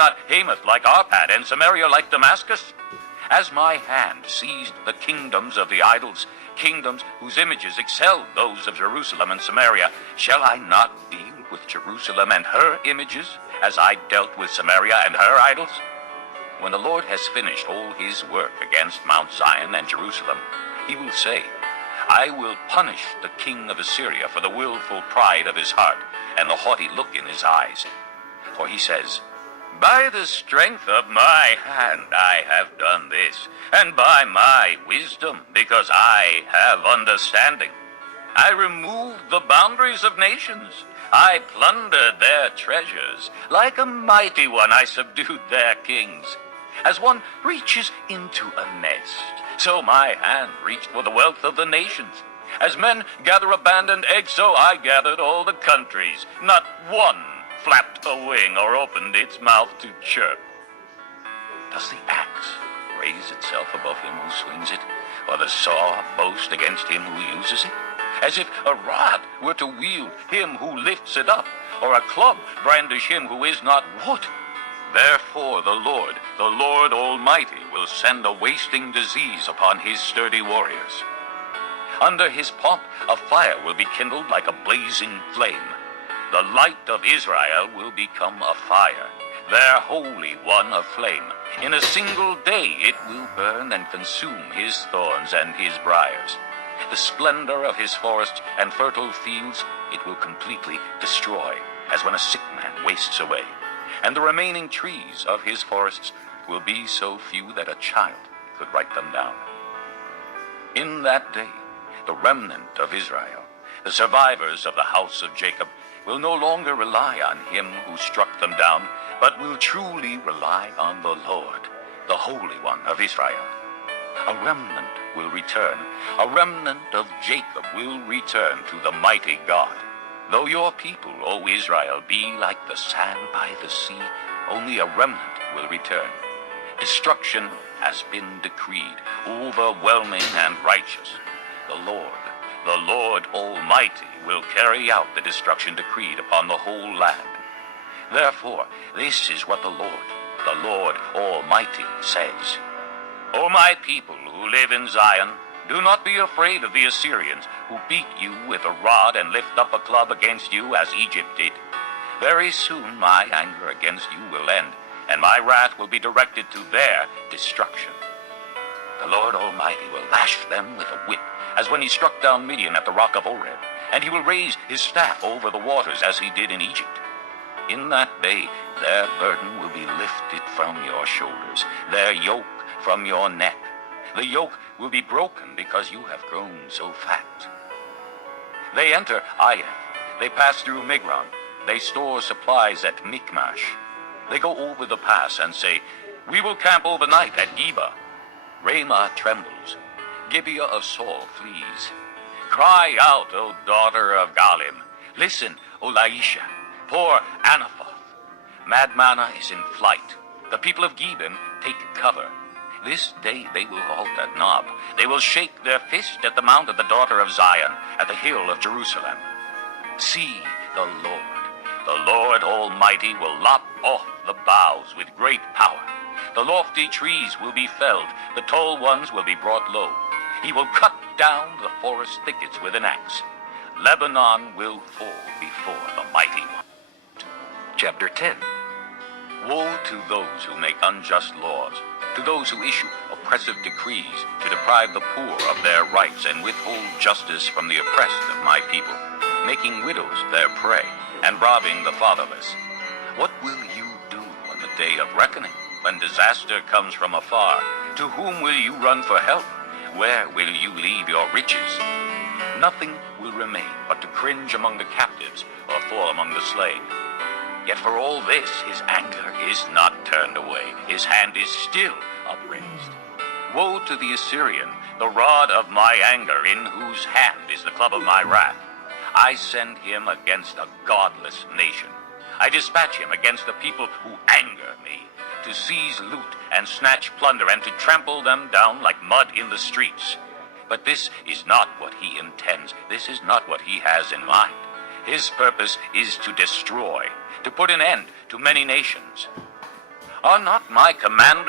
not Hamath like Arpad, and Samaria like Damascus? As my hand seized the kingdoms of the idols, kingdoms whose images excelled those of Jerusalem and Samaria, shall I not deal with Jerusalem and her images, as I dealt with Samaria and her idols? When the Lord has finished all his work against Mount Zion and Jerusalem, he will say, I will punish the king of Assyria for the willful pride of his heart and the haughty look in his eyes. For he says, by the strength of my hand I have done this, and by my wisdom, because I have understanding. I removed the boundaries of nations. I plundered their treasures. Like a mighty one I subdued their kings. As one reaches into a nest, so my hand reached for the wealth of the nations. As men gather abandoned eggs, so I gathered all the countries. Not one flapped a wing or opened its mouth to chirp. Does the axe raise itself above him who swings it, or the saw boast against him who uses it? As if a rod were to wield him who lifts it up, or a club brandish him who is not wood. Therefore the Lord Almighty, will send a wasting disease upon his sturdy warriors. Under his pomp a fire will be kindled like a blazing flame. The light of Israel will become a fire, their Holy One a flame. In a single day it will burn and consume his thorns and his briars. The splendor of his forests and fertile fields it will completely destroy, as when a sick man wastes away. And the remaining trees of his forests will be so few that a child could write them down. In that day, the remnant of Israel, the survivors of the house of Jacob, will no longer rely on him who struck them down, but will truly rely on the Lord, the Holy One of Israel. A remnant will return. A remnant of Jacob will return to the mighty God. Though your people, O Israel, be like the sand by the sea, only a remnant will return. Destruction has been decreed, overwhelming and righteous. The Lord Almighty, will carry out the destruction decreed upon the whole land. Therefore, this is what the Lord Almighty says. O my people who live in Zion, do not be afraid of the Assyrians, who beat you with a rod and lift up a club against you as Egypt did. Very soon my anger against you will end, and my wrath will be directed to their destruction. The Lord Almighty will lash them with a whip, as when he struck down Midian at the rock of Oreb, and he will raise his staff over the waters as he did in Egypt. In that day their burden will be lifted from your shoulders, their yoke from your neck. The yoke will be broken because you have grown so fat. They enter Aiah. They pass through Migron. They store supplies at Michmash. They go over the pass and say, we will camp overnight at Geba. Ramah trembles. Gibeah of Saul flees. Cry out, O daughter of Galim. Listen, O Laisha. Poor Anathoth. Madmanah is in flight. The people of Gebim take cover. This day they will halt at Nob. They will shake their fist at the mount of the daughter of Zion, at the hill of Jerusalem. See, the Lord Almighty will lop off the boughs with great power. The lofty trees will be felled, the tall ones will be brought low. He will cut down the forest thickets with an axe. Lebanon will fall before the mighty one. Chapter 10. Woe to those who make unjust laws, to those who issue oppressive decrees to deprive the poor of their rights and withhold justice from the oppressed of my people, making widows their prey and robbing the fatherless. What will you do on the day of reckoning, when disaster comes from afar? To whom will you run for help? Where will you leave your riches? Nothing will remain but to cringe among the captives or fall among the slain. Yet for all this, his anger is not turned away. His hand is still upraised. Woe to the Assyrian, the rod of my anger, in whose hand is the club of my wrath. I send him against a godless nation. I dispatch him against the people who anger me, to seize loot and snatch plunder and to trample them down like mud in the streets. But this is not what he intends. This is not what he has in mind. His purpose is to destroy, to put an end to many nations. Are not my command